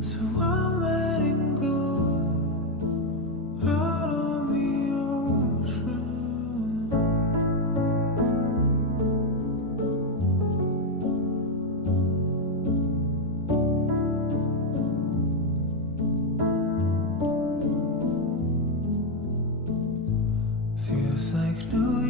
So I'm letting go out on the ocean. Feels like New